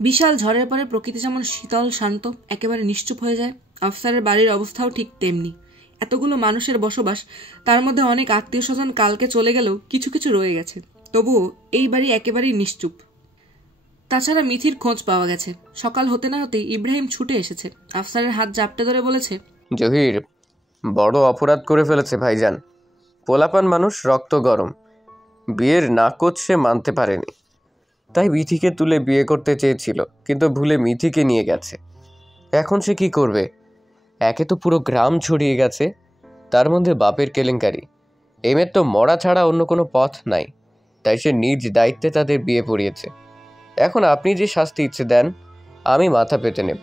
বিশাল ঝড়ের পরে প্রকৃতি যেমন শীতল শান্ত একেবারে নিশ্চুপ হয়ে যায়, আফসারের বাড়ির অবস্থাও ঠিক তেমনি। এতগুলো মানুষের বসবাস, তার মধ্যে অনেক আত্মীয় স্বজন কালকে চলে গেলেও কিছু কিছু রয়ে গেছে, তবুও এই বাড়ি একেবারেই নিশ্চুপ। তাছাড়া মিথির খোঁজ পাওয়া গেছে। সকাল হতে না হতেই ইব্রাহিম ছুটে এসেছে, আফসারের হাত জাপটে ধরে বলেছে, জহির বড় অপরাধ করে ফেলেছে ভাইজান। পোলাপান মানুষ, রক্ত গরম, বিয়ের নাকচ সে মানতে পারেনি, তাই মিথিকে তুলে বিয়ে করতে চেয়েছিল, কিন্তু ভুলে মিথিকে নিয়ে গেছে। এখন সে কি করবে? একে তো পুরো গ্রাম ছড়িয়ে গেছে, তার মধ্যে বাপের কেলেঙ্কারি। এমের তো মরা ছাড়া অন্য কোনো পথ নাই, তাই সে নিজ দায়িত্বে তাদের বিয়ে পড়িয়েছে। এখন আপনি যে শাস্তি ইচ্ছে দেন আমি মাথা পেতে নেব,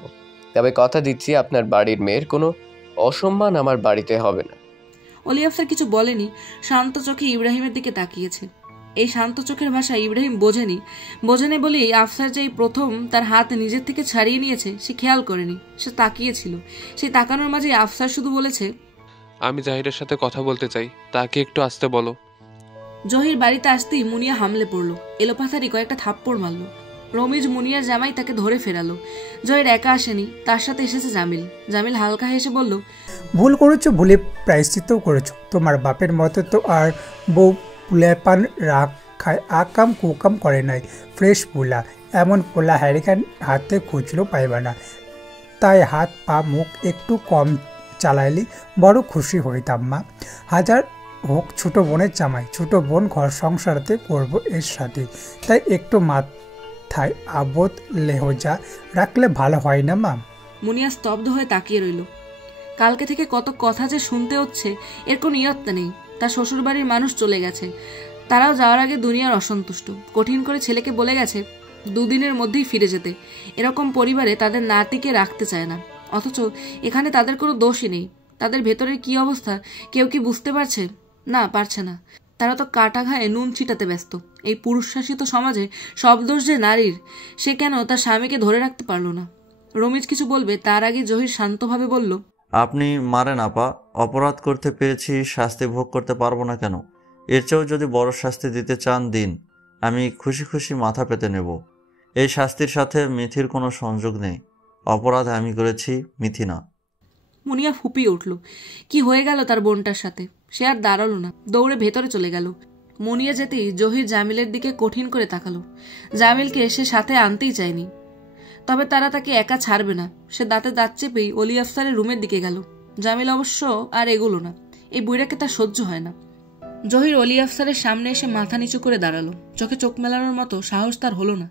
তবে কথা দিচ্ছি আপনার বাড়ির মেয়ের কোনো অসম্মান আমার বাড়িতে হবে না। অলি আফসার কিছু বলেনি, শান্ত চোখে ইব্রাহিমের দিকে তাকিয়েছে। এই শান্ত চোখের ভাষা ইব্রাহিম বোঝেনি বলেই আফসার যেই প্রথম তার হাত নিজের থেকে ছাড়িয়ে নিয়েছে সে খেয়াল করেনি, সে তাকিয়েছিল। সেই তাকানোর মাঝে আফসার শুধু বলেছে, আমি জাহিরের সাথে কথা বলতে চাই, তাকে একটু আসতে বলো। জহির বাড়িতে আসতেই মুনিয়া হামলে পড়লো, এলোপাথারি কয়েকটা থাপ্পড় মারল। রমিজ মুনিয়ার জামাই তাকে ধরে ফেরালো। জহির একা আসেনি, তার সাথে এসেছে জামিল। জামিল হালকা হেসে বলল, ভুল করেছো, ভুলে প্রায়শ্চিত্তও করেছো। তোমার বাপের মতো তো আর বউ পুলাপান রাগ খায়, আকাম কুকাম করে নাই, ফ্রেশ পোলা। এমন পোলা হ্যারিকান হাতে খুঁজলেও পাইবা না। তাই হাত পা মুখ একটু কম চালাইলি বড় খুশি হইতাম মা। হাজার হোক ছোটো বোনের জামাই, ছোটো বোন ঘর সংসারতে করবো এর সাথে, তাই একটু মাথায় আবোধ লেহজা রাখলে ভালো হয় না মা? মুনিয়া স্তব্ধ হয়ে তাকিয়ে রইল। কালকে থেকে কত কথা যে শুনতে হচ্ছে এর কোনো ইয়ত্তা নেই। তার শ্বশুরবাড়ির মানুষ চলে গেছে, তারাও যাওয়ার আগে দুনিয়ার অসন্তুষ্ট। কঠিন করে ছেলেকে বলে গেছে দুদিনের মধ্যেই ফিরে যেতে। এরকম পরিবারে তাদের নাতিকে রাখতে চায় না, অথচ এখানে তাদের কোনো দোষই নেই। তাদের ভেতরের কি অবস্থা কেউ কি বুঝতে পারছে? না, পারছে না। তারা তো কাটা ঘায়ে নুন ছিটাতে ব্যস্ত। এই পুরুষ শাসিত সমাজে সব দোষ যে নারীর, সে কেন তার স্বামীকে ধরে রাখতে পারল না? রমিজ কিছু বলবে তার আগে জহির শান্তভাবে বলল, আপনি মারেন আপা, অপরাধ করতে পেরেছি, শাস্তি ভোগ করতে পারবো না কেন? এর চেয়েও যদি বড় শাস্তি দিতে চান দিন, আমি খুশি খুশি মাথা পেতে নেব। এই শাস্তির সাথে মিথির কোনো সংযোগ নেই। অপরাধ আমি করেছি, মিথি না। মুনিয়া ফুপিয়ে উঠল। কি হয়ে গেল তার বোনটার সাথে? সে আর দাঁড়ালো না, দৌড়ে ভেতরে চলে গেল। মুনিয়া যেতেই জহির জামিলের দিকে কঠিন করে তাকালো। জামিলকে সে সাথে আনতেই চায়নি, তবে তারা তাকে একা ছাড়বে না। সে দাঁতে দাঁত চেপেই অলি আফসারের রুমের দিকে গেল। জামিল অবশ্য আর এগোলো না, এই বুড়াকে তার সহ্য হয় না। জহির অলি আফসারের সামনে এসে মাথা নিচু করে দাঁড়ালো। চোখে চোখ মেলানোর মতো সাহস তার হলো না।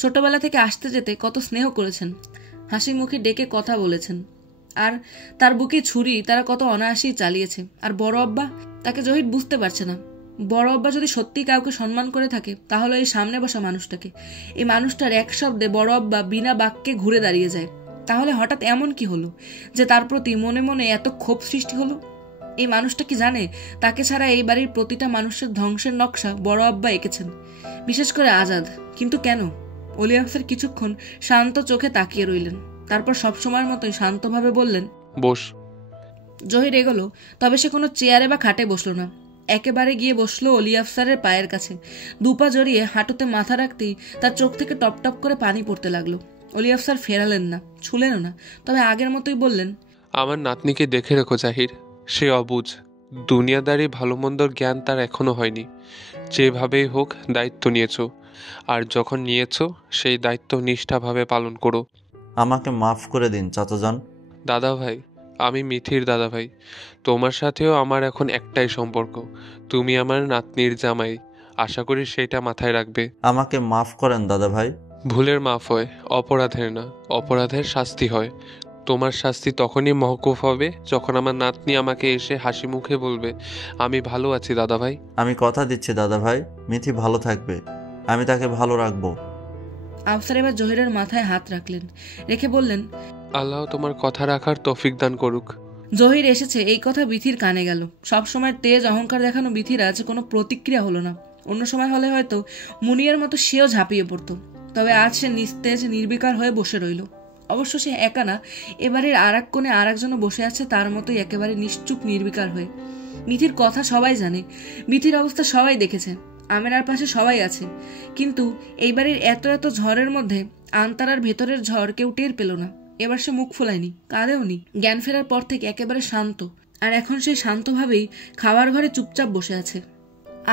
ছোটবেলা থেকে আসতে যেতে কত স্নেহ করেছেন, হাসি মুখে ডেকে কথা বলেছেন, আর তার বুকে ছুরি তারা কত অনায়াসেই চালিয়েছে। আর বড় আব্বা, তাকে জহির বুঝতে পারছে না। বড় আব্বা যদি সত্যি কাউকে সম্মান করে থাকে তাহলে এই সামনে বসা মানুষটাকে। এই মানুষটার এক শব্দে বড় আব্বা বিনা বাক্যে ঘুরে দাঁড়িয়ে যায়। তাহলে হঠাৎ এমন কি হলো যে তার প্রতি মনে মনে এত ক্ষোভ সৃষ্টি হলো? এই মানুষটা কি জানে তাকে ছাড়া এই বাড়ির প্রতিটা মানুষের ধ্বংসের নকশা বড় আব্বা এঁকেছেন, বিশেষ করে আজাদ? কিন্তু কেন? অলি আফসার কিছুক্ষণ শান্ত চোখে তাকিয়ে রইলেন, তারপর সবসময়ের মতোই শান্তভাবে বললেন, বস। জহির এগোলো, তবে সে কোনো চেয়ারে বা খাটে বসলো না। একেবারে গিয়ে বসলো অলি আফসারের পায়ের কাছে। দুপা জড়িয়ে হাঁটুতে মাথা রাখতেই তার চোখ থেকে টপ টপ করে পানি পড়তে লাগলো। অলি আফসার ফেরালেন না, ছুলেনও না, তবে আগের মতোই বললেন, আমার নাতনিকে দেখে রেখো জাহির, সে অবুঝ। দুনিয়াদারি ভালো মন্দর জ্ঞান তার এখনো হয়নি। যেভাবেই হোক দায়িত্ব নিয়েছো, আর যখন নিয়েছো সেই দায়িত্ব নিষ্ঠাভাবে পালন করো। আমাকে মাফ করে দিন চাচাজান। দাদা ভাই, আমি মিথির দাদা ভাই। তোমার সাথেও আমার এখন একটাই সম্পর্ক, তুমি আমার নাতনির জামাই। আশা করি সেটা মাথায় রাখবে। আমাকে মাফ করেন দাদা ভাই। ভুলের মাফ হয়, অপরাধের না। অপরাধের শাস্তি হয়। তোমার শাস্তি তখনই মহকুফ হবে যখন আমার নাতনি আমাকে এসে হাসি মুখে বলবে, আমি ভালো আছি দাদা ভাই। আমি কথা দিচ্ছি দাদা ভাই, মিথি ভালো থাকবে, আমি তাকে ভালো রাখবো। আফসার এবার জহিরের মাথায় হাত রাখলেন, রেখে বললেন, আল্লাহ তোমার কথা রাখার তৌফিক দান করুক। জহির এসেছে এই কথা বিথির কানে গেল। সবসময় তেজ অহংকার দেখানো বিথির আজ কোনো প্রতিক্রিয়া হলো না। অন্য সময় হলে হয়তো মুনিয়ার মতো সেও ঝাঁপিয়ে পড়তো, তবে আজ সে নিস্তেজ নির্বিকার হয়ে বসে রইল। অবশ্য সে একা না, এবারের আর এক কোণে আর একজনও বসে আছে তার মতোই একেবারে নিশ্চুপ নির্বিকার হয়ে। মিথির কথা সবাই জানে, মিথির অবস্থা সবাই দেখেছে। আমেনার পাশে সবাই আছে, কিন্তু এই বাড়ির এত এত ঝড়ের মধ্যে আন্তারার ভেতরের ঝড় কেউ টের পেল না। এবার সে মুখ ফোলায়নি, কাঁদেওনি। জ্ঞান ফেরার পর থেকে একেবারে শান্ত, আর এখন সে শান্তভাবেই খাবার ঘরে চুপচাপ বসে আছে।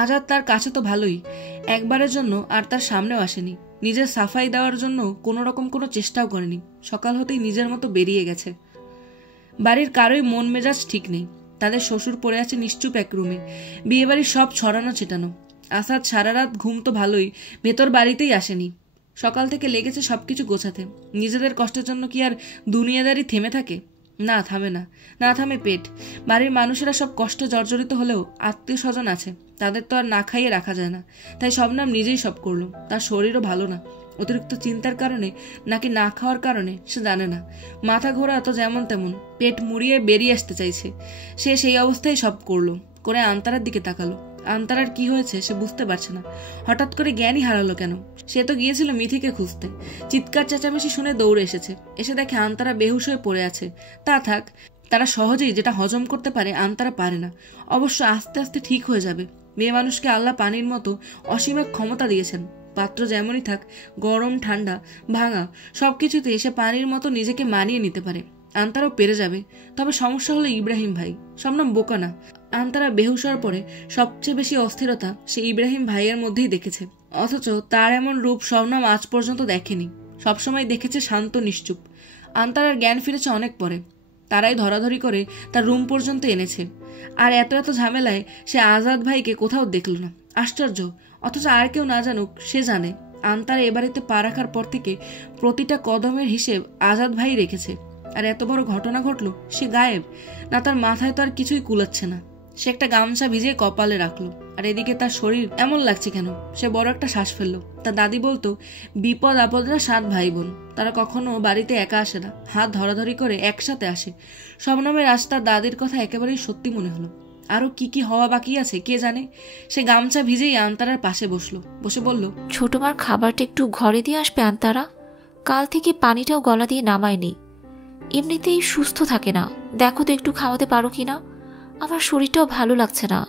আজাদ তার কাছে তো ভালোই, একবারের জন্য আর তার সামনেও আসেনি। নিজের সাফাই দেওয়ার জন্য কোনো রকম কোনো চেষ্টাও করেনি। সকাল হতেই নিজের মতো বেরিয়ে গেছে। বাড়ির কারোই মন মেজাজ ঠিক নেই। তাদের শ্বশুর পড়ে আছে নিশ্চুপ এক রুমে, বিয়েবাড়ির সব ছড়ানো ছিটানো। আসাদ সারা রাত ঘুম তো ভালোই, ভেতর বাড়িতেই আসেনি। সকাল থেকে লেগেছে সবকিছু গোছাতে। নিজেদের কষ্টের জন্য কি আর দুনিয়াদারি থেমে থাকে? না, থামে না, না থামে পেট। বাড়ির মানুষেরা সব কষ্টে জর্জরিত হলেও আত্মীয় স্বজন আছে, তাদের তো আর না খাইয়ে রাখা যায় না। তাই শবনম নিজেই সব করলো। তার শরীরও ভালো না, অতিরিক্ত চিন্তার কারণে নাকি না খাওয়ার কারণে সে জানে না। মাথা ঘোরা তো যেমন তেমন, পেট মুড়িয়ে বেরিয়ে আসতে চাইছে। সে সেই অবস্থায় সব করলো, করে আন্তারার দিকে তাকালো। আন্তারার কি হয়েছে সে বুঝতে পারছে না। হঠাৎ করে জ্ঞানই হারালো কেন? সে তো গিয়েছিল মিথিকে খুঁজতে। চিৎকার চেঁচামেচি শুনে দৌড়ে এসেছে। এসে দেখে আন্তারা বেহুশ হয়ে পড়ে আছে। তা থাক, তারা সহজেই যেটা হজম করতে পারে আন্তারা পারে না। অবশ্য আস্তে আস্তে ঠিক হয়ে যাবে। মেয়ে মানুষকে আল্লাহ পানির মতো অসীম এক ক্ষমতা দিয়েছেন। পাত্র যেমনই থাক, গরম ঠান্ডা ভাঙা, সবকিছুতে সে পানির মতো নিজেকে মানিয়ে নিতে পারে। আন্তারাও পেরে যাবে। তবে সমস্যা হলো ইব্রাহিম ভাই। শবনম বোকা না। আন্তারা বেহুশ হওয়ার পরে সবচেয়ে বেশি অস্থিরতা সে ইব্রাহিম ভাইয়ের মধ্যেই দেখেছে। অথচ তার এমন রূপ শবনম আজ পর্যন্ত দেখেনি। সবসময় দেখেছে শান্ত নিশ্চুপ। আন্তারার জ্ঞান ফিরেছে অনেক পরে। তারাই ধরাধরি করে তার রুম পর্যন্ত এনেছে। আর এত এত ঝামেলায় সে আজাদ ভাইকে কোথাও দেখল না। আশ্চর্য! অথচ আর কেউ না জানুক সে জানে। আন্তারা এ বাড়িতে পা রাখার পর থেকে প্রতিটা কদমের হিসেব আজাদ ভাই রেখেছে। আর এত বড় ঘটনা ঘটলো, সে গায়েব না। তার মাথায় তো আর কিছুই কুলাচ্ছে না। সে একটা গামছা ভিজিয়ে কপালে রাখলো। আর এদিকে তার শরীর এমন লাগছে কেন? সে বড় একটা শ্বাস ফেললো। তার দাদি বলতো, বিপদ আপদরা 7 ভাই বোন। তারা কখনো বাড়িতে একা আসে না, হাত ধরাধরি করে একসাথে আসে। শবনমের আজ তার দাদির কথা একেবারেই সত্যি মনে হলো। আরো কি কি হওয়া বাকি আছে কে জানে। সে গামছা ভিজেই আন্তারার পাশে বসলো। বসে বলল, ছোট মার খাবারটা একটু ঘরে দিয়ে আসবে আন্তারা? কাল থেকে পানিটাও গলা দিয়ে নামায়নি। এমনিতেই সুস্থ থাকে না, দেখো তো একটু খাওয়াতে পারো কিনা। আমার শরীরটাও ভালো লাগছে না।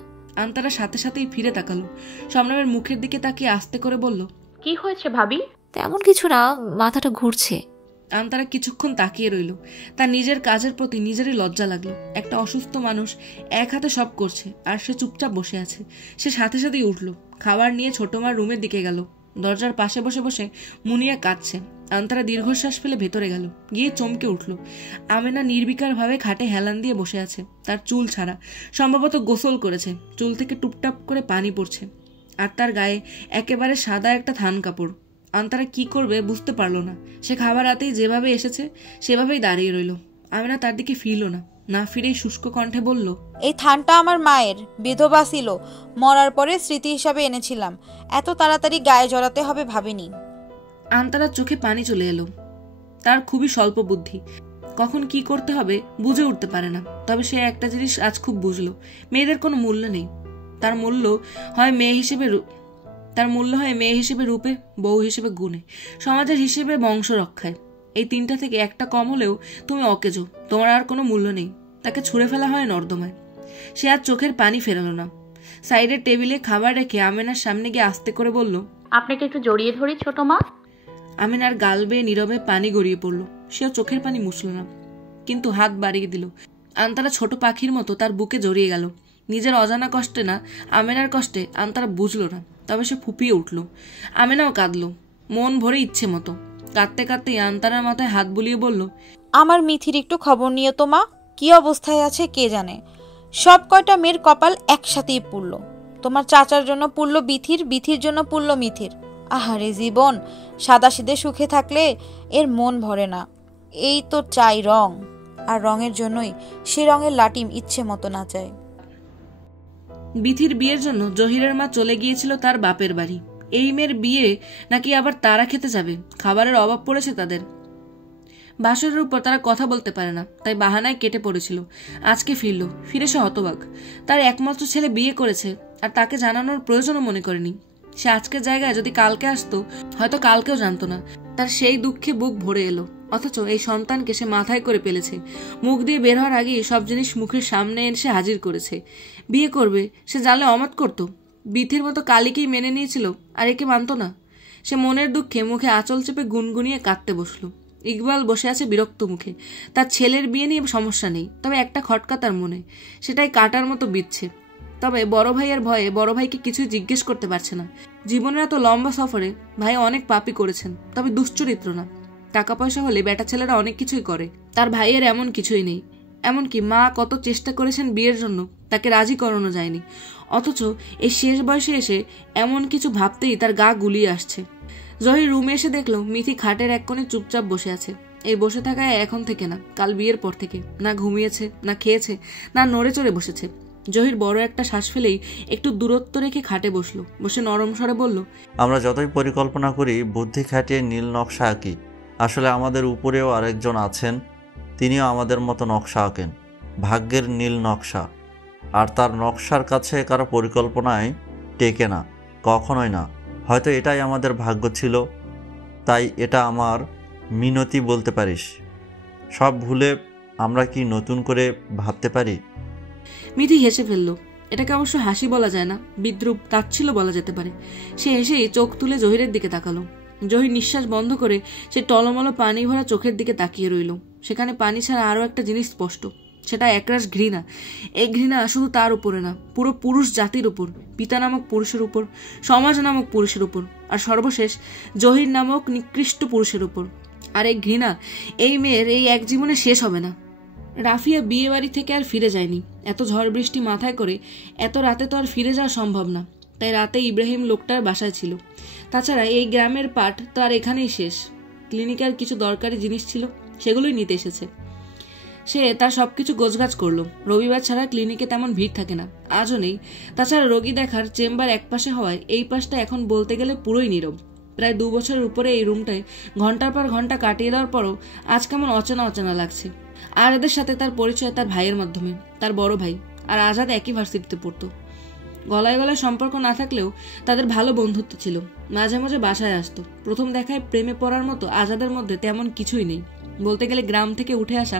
আন্তারা সাথে সাথেই ফিরে তাকালো। শবনমের মুখের দিকে তাকিয়ে আস্তে করে বলল, কি হয়েছে ভাবি? তেমন কিছু না, মাথাটা ঘুরছে। আন্তারা কিছুক্ষণ তাকিয়ে রইল। তার নিজের কাজের প্রতি নিজেরই লজ্জা লাগলো। একটা অসুস্থ মানুষ এক হাতে সব করছে, আর সে চুপচাপ বসে আছে। সে সাথে সাথেই উঠল, খাবার নিয়ে ছোট মার রুমের দিকে গেল। দরজার পাশে বসে বসে মুনিয়া কাঁদছে। আন্তারা দীর্ঘশ্বাস ফেলে ভেতরে গেল। গিয়ে চমকে উঠল। আমেনা নির্বিকারভাবে খাটে হেলান দিয়ে বসে আছে, তার চুল ছাড়া। সম্ভবত গোসল করেছে। চুল থেকে টুপটাপ করে পানি পড়ছে। আর তার গায়ে একেবারে সাদা একটা থান কাপড়। আন্তারা কি করবে বুঝতে পারল না। সে খাবার রাতেই যেভাবে এসেছে সেভাবেই দাঁড়িয়ে রইল। আমেনা তার দিকে ফিরল না। না ফিরেই শুষ্ক কণ্ঠে বলল, এই থানটা আমার মায়ের, বিধবা ছিল, মরার পরে স্মৃতি হিসাবে এনেছিলাম। এত তাড়াতাড়ি গায়ে জড়াতে হবে ভাবিনি। আন্তারার চোখে পানি চলে এলো। তার খুবই স্বল্প বুদ্ধি, কখন কি করতে হবে বুঝে উঠতে পারে না। তবে সে একটা জিনিস আজ খুব বুঝলো, মেয়েদের কোনো মূল্য নেই। তার মূল্য হয় মেয়ে হিসেবে রূপে, বউ হিসেবে গুণে, সমাজের হিসেবে বংশ রক্ষায়। এই 3টা থেকে একটা কম হলেও তুমি অকেজো, তোমার আর কোনো মূল্য নেই। তাকে ছুঁড়ে ফেলা হয় নর্দমায়। সে আর চোখের পানি ফেরালো না। সাইডের টেবিলে খাবার রেখে আমেনার সামনে গিয়ে আস্তে করে বলল, আপনাকে একটু জড়িয়ে ধরি ছোট মা। আমেনার গাল বেয়ে নীরবে পানি গড়িয়ে পড়ল। সেও চোখের পানি মুছল না, কিন্তু হাত বাড়িয়ে দিল। আন্তারা ছোট পাখির মতো তার বুকে জড়িয়ে গেল। নিজের অজানা কষ্টে না, আমেনার কষ্টে আন্তারা বুঝল না। তবে সে ফুপিয়ে উঠল। আমেনাও কাঁদল, মন ভরে ইচ্ছে মতো। কাঁদতে কাঁদতেই আন্তারার মাথায় হাত বুলিয়ে বলল, আমার মিথির একটু খবর নিও তো মা, কি অবস্থায় আছে কে জানে। সব কয়টা মেয়ের কপাল একসাথেই পুড়ল। তোমার চাচার জন্য পুড়ল বিথির, বিথির জন্য পুড়ল মিথির। আহারে জীবন, সাদাসিধে সুখে থাকলে এর মন ভরে না। এই তো চাই রং, আর রঙের জন্যই সে রঙের লাটিম ইচ্ছে মতো নাচায়। বিথির বিয়ের জন্য জহিরের মা চলে গিয়েছিল তার বাপের বাড়ি। এই মেয়ের বিয়ে নাকি আবার তারা খেতে যাবে। খাবারের অভাব পড়েছে তাদের। বাসরের উপর তারা কথা বলতে পারে না, তাই বাহানায় কেটে পড়েছিল। আজকে ফিরে সে হতবাক। তার একমাত্র ছেলে বিয়ে করেছে, আর তাকে জানানোর প্রয়োজনও মনে করেনি। সে আজকের জায়গায় যদি কালকে আসতো, হয়তো কালকেও জানতো না। তার সেই দুঃখে বুক ভরে এলো। অথচ এই সন্তানকে সে মাথায় করে ফেলেছে। মুখ দিয়ে বের হওয়ার আগেই সব জিনিস মুখের সামনে এসে হাজির করেছে। বিয়ে করবে সে জানলে অমত করত। বিথির মতো কালীকেই মেনে নিয়েছিল আর একে মানত না। সে মনের দুঃখে মুখে আঁচল চেপে গুনগুনিয়ে কাঁদতে বসলো। ইকবাল বসে আছে বিরক্ত মুখে। তার ছেলের বিয়ে নিয়ে সমস্যা নেই, তবে একটা খটকা তার মনে, সেটাই কাটার মতো বিচ্ছে। তবে বড় ভাইয়ের ভয়ে বড় ভাইকে কিছুই জিজ্ঞেস করতে পারছে না। জীবনের এত লম্বা সফরে ভাই অনেক পাপই করেছেন, তবে দুশ্চরিত্র না। টাকা পয়সা হলে বেটা ছেলেরা অনেক কিছুই করে, তার ভাইয়ের এমন কিছুই নেই। এমনকি মা কত চেষ্টা করেছেন বিয়ের জন্য, তাকে রাজি করানো যায়নি। অথচ এই শেষ বয়সে এসে এমন কিছু ভাবতেই তার গা গুলিয়ে আসছে। জহির রুমে এসে দেখলো মিথি খাটের এক কোণে চুপচাপ বসে আছে। এই বসে থাকায় এখন থেকে না, কাল বিয়ের পর থেকে না ঘুমিয়েছে, না খেয়েছে, না নড়ে চড়ে বসেছে। জহির বড় একটা শ্বাস ফেলেই একটু দূরত্ব রেখে খাটে বসলো। বসে নরম স্বরে বলল, আমরা যতই পরিকল্পনা করি, বুদ্ধি খাটিয়ে নীল নকশা আঁকি, আসলে আমাদের উপরেও আরেকজন আছেন, তিনিও আমাদের মতো নকশা আঁকেন, ভাগ্যের নীল নকশা। আর তার নকশার কাছে কারো পরিকল্পনায় টেকে না, কখনোই না। হয়তো এটাই আমাদের ভাগ্য ছিল, তাই এটা আমার মিনতি বলতে পারিস। সব ভুলে আমরা কি নতুন করে ভাবতে পারি? মিথি হেসে ফেলল। এটাকে অবশ্য হাসি বলা যায় না, বিদ্রুপ, তাচ্ছিল্য বলা যেতে পারে। সে হেসেই চোখ তুলে জহিরের দিকে তাকালো। জহির নিঃশ্বাস বন্ধ করে সে টলমলো পানি ভরা চোখের দিকে তাকিয়ে রইল। সেখানে পানি ছাড়া আরও একটা জিনিস স্পষ্ট, সেটা একরাশ ঘৃণা। এই ঘৃণা শুধু তার উপরে না, পুরো পুরুষ জাতির উপর, পিতা নামক পুরুষের উপর, সমাজ নামক পুরুষের উপর, আর সর্বশেষ জহির নামক নিকৃষ্ট পুরুষের উপর। আর এই ঘৃণা এই মেয়ের এই এক জীবনে শেষ হবে না। রাফিয়া বিয়ে বাড়ি থেকে আর ফিরে যায়নি। এত ঝড় বৃষ্টি মাথায় করে এত রাতে তো আর ফিরে যাওয়া সম্ভব না। তাই রাতে ইব্রাহিম লোকটার বাসায় ছিল। তাছাড়া এই গ্রামের পাঠ তো আর এখানেই শেষ। ক্লিনিকার কিছু দরকারি জিনিস ছিল, সেগুলোই নিতে এসেছে। সে তার সবকিছু গোছগাছ করলো। রবিবার ছাড়া ক্লিনিকে তেমন ভিড় থাকে না, আজও নেই। তাছাড়া রোগী দেখার চেম্বার একপাশে হওয়ায় এই পাশটা এখন বলতে গেলে পুরোই নীরব। প্রায় 2 বছরের উপরে এই রুমটায় ঘন্টার পর ঘন্টা কাটিয়ে দেওয়ার পরও আজ কেমন অচেনা অচেনা লাগছে। আর এদের সাথে তার পরিচয় তার ভাইয়ের মাধ্যমে। তার বড় ভাই আর আজাদ একই ভার্সিটিতে পড়তো। গলায় গলায় সম্পর্ক না থাকলেও তাদের ভালো বন্ধুত্ব ছিল। মাঝে মাঝে বাসায় আসতো। প্রথম দেখায় প্রেমে পড়ার মতো আজাদের মধ্যে তেমন কিছুই নেই। বলতে গেলে গ্রাম থেকে উঠে আসা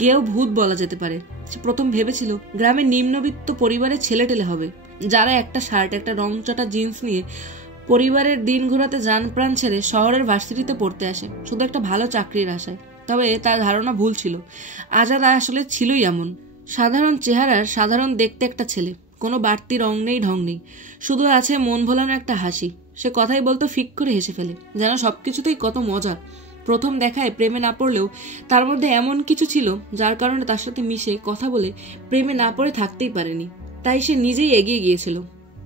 কেউ ভূত বলা যেতে পারে। সে প্রথম ভেবেছিল গ্রামের নিম্নবিত্ত পরিবারের ছেলে টেলে হবে, যারা একটা শার্ট, একটা রংচটা জিন্স নিয়ে পরিবারের দিন ঘোরাতে যান প্রাণ ছেড়ে শহরের ভার্সিটিতে পড়তে আসে শুধু একটা ভালো চাকরির আশায়। তবে তার ধারণা ভুল ছিল। আজাদ আসলে ছিলই এমন সাধারণ চেহারার, সাধারণ দেখতে একটা ছেলে। কোনো বাড়তি রং নেই, ঢং নেই, শুধু আছে মন ভোলানো একটা হাসি। সে কথাই বলতো ফিক করে হেসে ফেলে, যেন সবকিছুতেই কত মজা। প্রথম দেখায় প্রেমে না পড়লেও তার মধ্যে এমন কিছু ছিল যার কারণে তার সাথে মিশে কথা বলে প্রেমে না পড়ে থাকতেই পারেনি। তাই সে নিজেই এগিয়ে গিয়েছিল।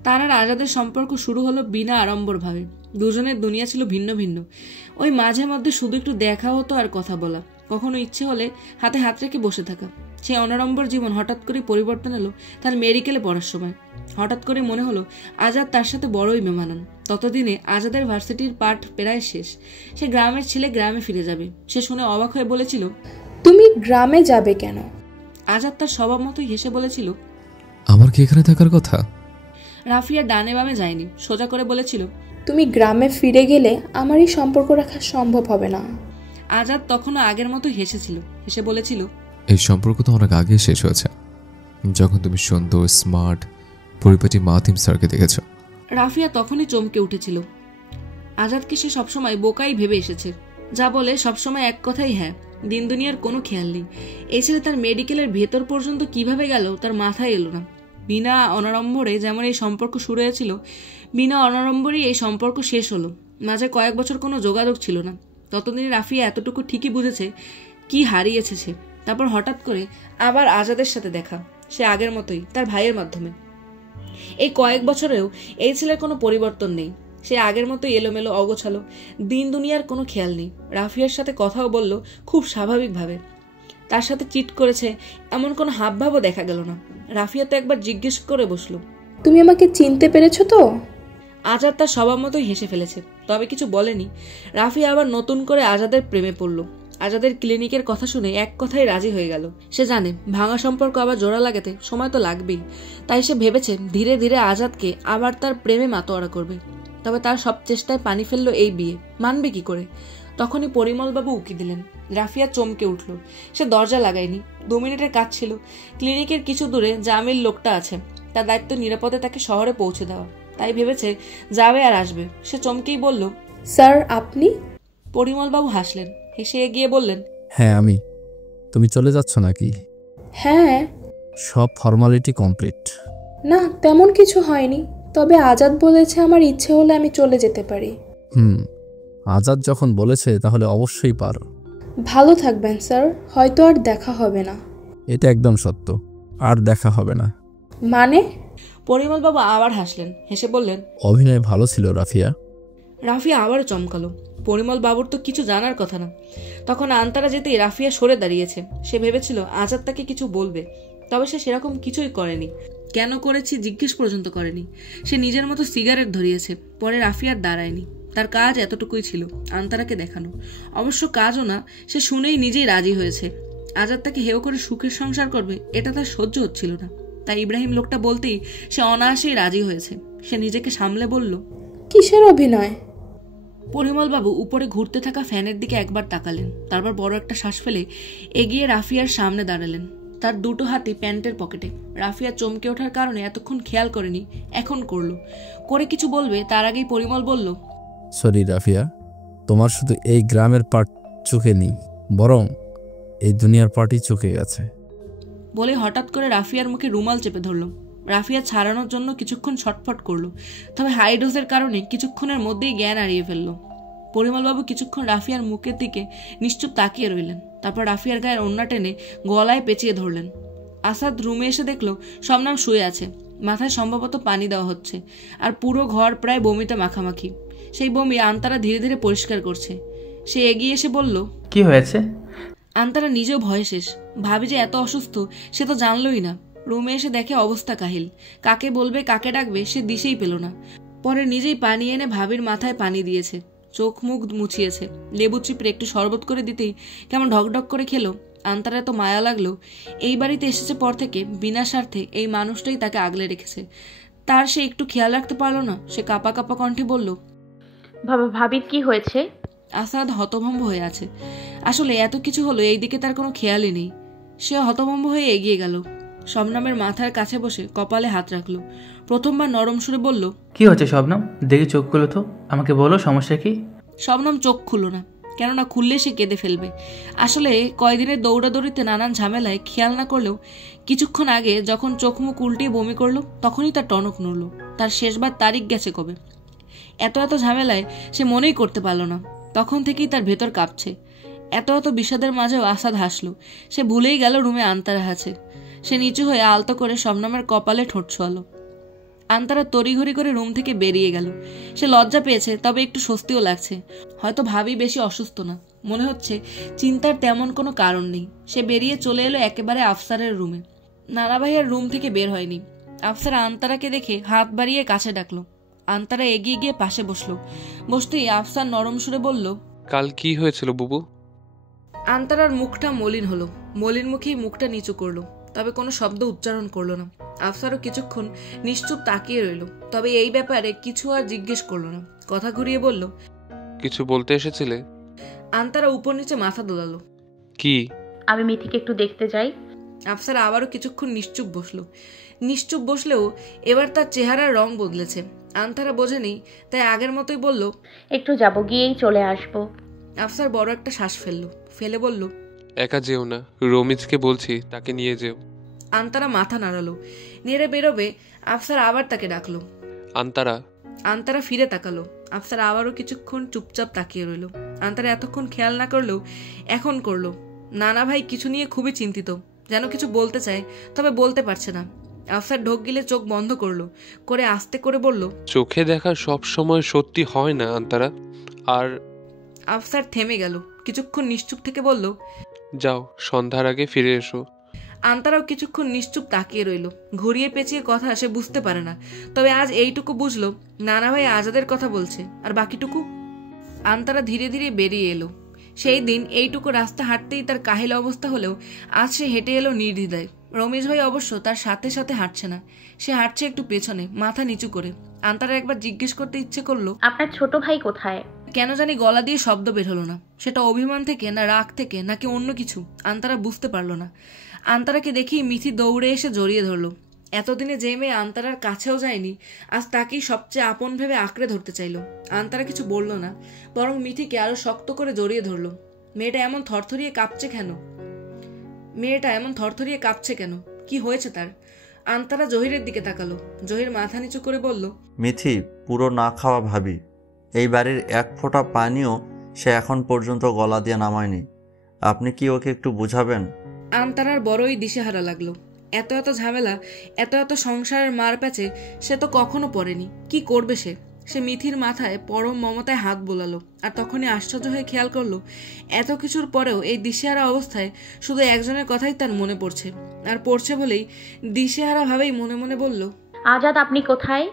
তার আর আজাদের সম্পর্ক শুরু হলো বিনা আড়ম্বরভাবে। দুজনের দুনিয়া ছিল ভিন্ন ভিন্ন। ওই মাঝে মধ্যে শুধু একটু দেখা হতো আর কথা বলা, কখনো ইচ্ছে হলে হাতে হাত রেখে বসে থাকা। সে অনাড়ম্বর জীবন হঠাৎ করে পরিবর্তন এলো তার মেডিকেলে পড়ার সময়। হঠাৎ করে মনে হলো আজাদ তার সাথে বড়ই বেমানান। ততদিনে আজাদের ভার্সিটির পাঠ প্রায় শেষ। সে গ্রামের ছেলে, গ্রামে ফিরে যাবে। সে শুনে অবাক হয়ে বলেছিল, তুমি গ্রামে যাবে কেন? আজাদ তার স্বভাব মতোই হেসে বলেছিল, আমার কি এখানে থাকার কথা? রাফিয়া ডানে বামে যায়নি, সোজা করে বলেছিল, তুমি গ্রামে ফিরে গেলে আমার এই সম্পর্ক রাখা সম্ভব হবে না। আজাদ তখনও আগের মতো হেসেছিল, হেসে বলেছিল, এই সম্পর্ক তো অনেক আগে শেষ হয়েছে, যখন তুমি সুন্দর, স্মার্ট, পরিপাটি মাতিম স্যারকে দেখেছ। রাফিয়া তখনই চমকে উঠেছিল। আজাদকে সে সবসময় বোকাই ভেবে এসেছে, যা বলে সবসময় এক কথাই হ্যাঁ, দিন দুনিয়ার কোনো খেয়াল নেই। এই ছেলে তার মেডিকেলের ভেতর পর্যন্ত কিভাবে গেল তার মাথায় এলো না। বিনা অনাড়ম্বরে যেমন এই সম্পর্ক শুরু হয়েছিল, বিনা অনাড়ম্বরেই এই সম্পর্ক শেষ হলো। মাঝে কয়েক বছর কোনো যোগাযোগ ছিল না। ততদিনে রাফিয়া এতটুকু ঠিকই বুঝেছে কি হারিয়েছে সে। তারপর হঠাৎ করে আবার আজাদের সাথে দেখা, সে আগের মতোই, তার ভাইয়ের মাধ্যমে। এই কয়েক বছরেও এই ছেলের কোনো পরিবর্তন নেই। সে আগের মতোই এলোমেলো, অগোছালো, দিন দুনিয়ার কোনো খেয়াল নেই। রাফিয়ার সাথে কথাও বলল খুব স্বাভাবিকভাবে। তার সাথে চিট করেছে এমন কোনো হাবভাবও দেখা গেল না। রাফিয়া তো একবার জিজ্ঞেস করে বসলো, তুমি আমাকে চিনতে পেরেছো তো? আজাদ তার স্বভাব মতোই হেসে ফেলেছে, তবে কিছু বলেনি। রাফিয়া আবার নতুন করে আজাদের প্রেমে পড়ল। আজাদের ক্লিনিকের কথা শুনে এক কথায় রাজি হয়ে গেল। সে জানে ভাঙা সম্পর্ক আবার জোড়া লাগাতে সময় তো লাগবেই। তাই সে ভেবেছে ধীরে ধীরে আজাদকে আবার তার প্রেমে মাতোয়ারা করবে। তবে তার সব চেষ্টায় পানি ফেললো এই বিয়ে, মানবে কি করে? তখনই পরিমলবাবু উকি দিলেন। রাফিয়া চমকে উঠল। সে দরজা লাগায়নি, 2 মিনিটের কাজ ছিল। ক্লিনিকের কিছু দূরে জামিল লোকটা আছে, তার দায়িত্ব নিরাপদে তাকে শহরে পৌঁছে দেওয়া। তাই ভেবেছে যাবে আর আসবে। সে চমকেই বলল, স্যার আপনি? পরিমলবাবু হাসলেন, হেসে এগিয়ে বললেন, হ্যাঁ আমি। তুমি চলে যাচ্ছ নাকি? হ্যাঁ। সব ফর্মালিটি কমপ্লিট? না, তেমন কিছু হয়নি, তবে আজাদ বলেছে আমার ইচ্ছে হলে আমি চলে যেতে পারি। আজাদ যখন বলেছে তাহলে অবশ্যই পারো। ভালো থাকবেন স্যার, হয়তো আর দেখা হবে না। এটা একদম সত্য, আর দেখা হবে না। মানে? পরিমলবাবু আবার হাসলেন, হেসে বললেন, অভিনয় ভালো ছিল রাফিয়া। রাফিয়া আবারও চমকালো। পরিমল বাবুর তো কিছু জানার কথা না। তখন আন্তারা যেতেই রাফিয়া সরে দাঁড়িয়েছে। সে ভেবেছিল আজাদ তাকে কিছু বলবে, তবে সে সেরকম কিছুই করেনি। কেন করেছি জিজ্ঞেস পর্যন্ত করেনি। সে নিজের মতো সিগারেট ধরিয়েছে। পরে রাফিয়ার দাঁড়ায়নি। তার কাজ এতটুকুই ছিল, আন্তারাকে দেখানো। অবশ্য কাজও না, সে শুনেই নিজেই রাজি হয়েছে। আজাদ তাকে হেয় করে সুখের সংসার করবে, এটা তার সহ্য হচ্ছিল না। তাই ইব্রাহিম লোকটা বলতেই সে অনায়াসেই রাজি হয়েছে। সে নিজেকে সামলে বলল, কিসের অভিনয়? পরিমলবাবু উপরে ঘুরতে থাকা ফ্যানের দিকে একবার তাকালেন, তারপর বড় একটা শ্বাস ফেলে এগিয়ে রাফিয়ার সামনে দাঁড়ালেন। তার দুটো হাতই প্যান্টের পকেটে। রাফিয়া চমকে ওঠার কারণে এতক্ষণ খেয়াল করেনি, এখন করলো। করে কিছু বলবে তার আগেই পরিমল বলল, সরি রাফিয়া, তোমার শুধু এই গ্রামের পার্ট চোখে নেই, বরং এই দুনিয়ার পার্টই চোখে গেছে। বলে হঠাৎ করে রাফিয়ার মুখে রুমাল চেপে ধরল। রাফিয়া ছাড়ানোর জন্য কিছুক্ষণ ছটফট করলো, তবে হাই ডোজের কারণে কিছুক্ষণের মধ্যেই জ্ঞান হারিয়ে ফেলল। পরিমলবাবু কিছুক্ষণ রাফিয়ার মুখের দিকে নিশ্চুপ তাকিয়ে রইলেন। তারপর রাফিয়ার গায়ের ওড়না টেনে গলায় পেঁচিয়ে ধরলেন। আসাদ রুমে এসে দেখলো শবনম শুয়ে আছে, মাথায় সম্ভবত পানি দেওয়া হচ্ছে, আর পুরো ঘর প্রায় বমিতে মাখামাখি। সেই বমি আন্তারা ধীরে ধীরে পরিষ্কার করছে। সে এগিয়ে এসে বলল, কি হয়েছে? আন্তারা নিজেও ভয়ে শেষ। ভাবি যে এত অসুস্থ সে তো জানলই না। রুমে এসে দেখে অবস্থা কাহিল। কাকে বলবে কাকে ডাকবে সে দিশেই পেল না। পরে নিজেই পানি এনে ভাবির মাথায় পানি দিয়েছে, চোখ মুখ মুছিয়েছে। লেবু চিপড়ে একটু শরবত করে দিতেই কেমন ঢকঢক করে খেলো। আন্তারা এত মায়া লাগলো। এই বাড়িতে এসেছে পর থেকে বিনা স্বার্থে এই মানুষটাই তাকে আগলে রেখেছে। তার সে একটু খেয়াল রাখতে পারলো না। সে কাপা কাপা কণ্ঠে বলল, ভাবির কি হয়েছে? আসাদ হতভম্ব হয়ে আছে। আসলে এত কিছু হলো এই দিকে তার কোনো খেয়ালই নেই। সে হতভম্ব হয়ে এগিয়ে গেল। শবনমের মাথার কাছে বসে কপালে হাত রাখলো। প্রথমবার নরম সুরে বলল, কি হচ্ছে শবনম? দেখি চোখ খুলো তো, আমাকে বলো সমস্যা কি? শবনম চোখ খুলল না, কেননা খুললে সে কেঁদে ফেলবে। আসলে কয়দিনের দৌড়াদৌড়িতে নানান ঝামেলায় খেয়াল না করলেও কিছুক্ষণ আগে যখন চোখ মুখ উল্টিয়ে বমি করলো তখনই তার টনক নড়ল। তার শেষবার তারিখ গেছে কবে। এত ঝামেলায় সে মনেই করতে পারল না। তখন থেকেই তার ভেতর কাঁপছে। এত বিষাদের মাঝেও আসাদ হাসলো। সে ভুলেই গেল রুমে আন্তারা আছে। সে নিচু হয়ে আলতো করে শবনমের কপালে ঠোঁট ছোঁয়ালো। আন্তারা তড়িঘড়ি করে রুম থেকে বেরিয়ে গেল। সে লজ্জা পেয়েছে, তবে একটু স্বস্তিও লাগছে। হয়তো ভাবি বেশি অসুস্থ না, মনে হচ্ছে চিন্তার তেমন কোনো কারণ নেই। সে বেরিয়ে চলে এলো একেবারে আফসারের রুমে। নানা ভাইয়ের রুম থেকে বের হয়নি। আফসার আন্তারাকে দেখে হাত বাড়িয়ে কাছে ডাকলো। আন্তারা এগিয়ে গিয়ে পাশে বসলো। বসতেই আফসার নরম সুরে বলল, কাল কি হয়েছিল বুবু? আন্তারার মুখটা মলিন হলো। মলিন মুখেই মুখটা নিচু করলো, তবে কোনো শব্দ উচ্চারণ করলো না। আফসারও কিছুক্ষণ নিশ্চুপ তাকিয়ে রইল, তবে এই ব্যাপারে কিছু আর জিজ্ঞেস করলো না। কথা ঘুরিয়ে বলল, কিছু বলতে এসেছিলে? আন্তারা উপর নিচে মাথা দোলালো। কি? আমি মিথিকে একটু দেখতে যাই। আফসার আবারও কিছুক্ষণ নিশ্চুপ বসলো। নিশ্চুপ বসলেও এবার তার চেহারার রং বদলেছে। আন্তারা বোঝেনি, তাই আগের মতোই বলল, একটু যাব, গিয়েই চলে আসবো। আফসার বড় একটা শ্বাস ফেলে বলল, একা যেও না, রমিজকে বলছি তাকে নিয়ে যেও। আন্তারা মাথা নাড়ালো। নেড়ে বেরোবে আফসার আবার তাকে ডাকলো, আন্তারা। আন্তারা ফিরে তাকালো। আফসার আবারও কিছুক্ষণ চুপচাপ তাকিয়ে রইল। আন্তারা এতক্ষণ খেয়াল না করলেও এখন করলো। নানা ভাই কিছু নিয়ে খুবই চিন্তিত, যেন কিছু বলতে চায়, তবে বলতে পারছে না। আফসার ঢোক গিলে চোখ বন্ধ করলো, করে আস্তে করে বলল, চোখে দেখা সব সময় সত্যি হয় না আন্তারা। আর আফসার থেমে গেল। কিছুক্ষণ নিশ্চুপ থেকে বলল, যাও, সন্ধ্যার আগে ফিরে এসো। আন্তারাও কিছুক্ষণ নিশ্চুপ তাকিয়ে রইল। ঘুরিয়ে পেঁচিয়ে কথা সে বুঝতে পারে না, তবে আজ এইটুকু বুঝলো নানা ভাই আজাদের কথা বলছে। আর বাকিটুকু? আন্তারা ধীরে ধীরে বেরিয়ে এলো। সেই দিন এইটুকু রাস্তা হাঁটতেই তার কাহিল অবস্থা হলেও আজ সে হেঁটে এলো নির্দ্বিধায়। রমেশ ভাই অবশ্য তার সাথে সাথে হাঁটছে না, সে হাঁটছে একটু পেছনে, মাথা নিচু করে। আন্তারা একবার জিজ্ঞেস করতে ইচ্ছে করলো, আপনার ছোট ভাই কোথায়? কেন জানি গলা দিয়ে শব্দ বের হলো না। সেটা অভিমান থেকে না রাগ থেকে নাকি অন্য কিছু, আন্তারা বুঝতে পারলো না। আন্তারাকে দেখি মিথি দৌড়ে এসে জড়িয়ে ধরলো। এতদিনে যে মেয়ে আন্তারার কাছেও যায়নি, আজ তাকেই সবচেয়ে আপন ভেবে আঁকড়ে ধরতে চাইলো। আন্তারা কিছু বলল না, বরং মিথিকে আরো শক্ত করে জড়িয়ে ধরলো। মেয়েটা এমন থরথরিয়ে কাঁপছে কেন? কি হয়েছে তার? আন্তারা জহিরের দিকে তাকালো। জহির মাথা নিচু করে বলল, মিথি পুরো না খাওয়া ভাবি, এই বাড়ির এক ফোঁটা পানিও সে এখন পর্যন্ত গলা দিয়ে নামায়নি। আপনি কি ওকে একটু বুঝাবেন? আন্তারার বড়ই দিশেহারা লাগলো। এত এত ঝামেলা, এত এত সংসারের মার প্যাচে সে তো কখনো পড়েনি। কি করবে সে? সে মিথির মাথায় পরম মমতায় হাত বোলালো। আর তখনই আশ্চর্য হয়ে খেয়াল করলো, এত কিছুর পরেও এই দিশেহারা অবস্থায় শুধু একজনের কথাই তার মনে পড়ছে। আর পড়ছে বলেই দিশেহারা ভাবেই মনে মনে বলল, আজাদ আপনি কোথায়?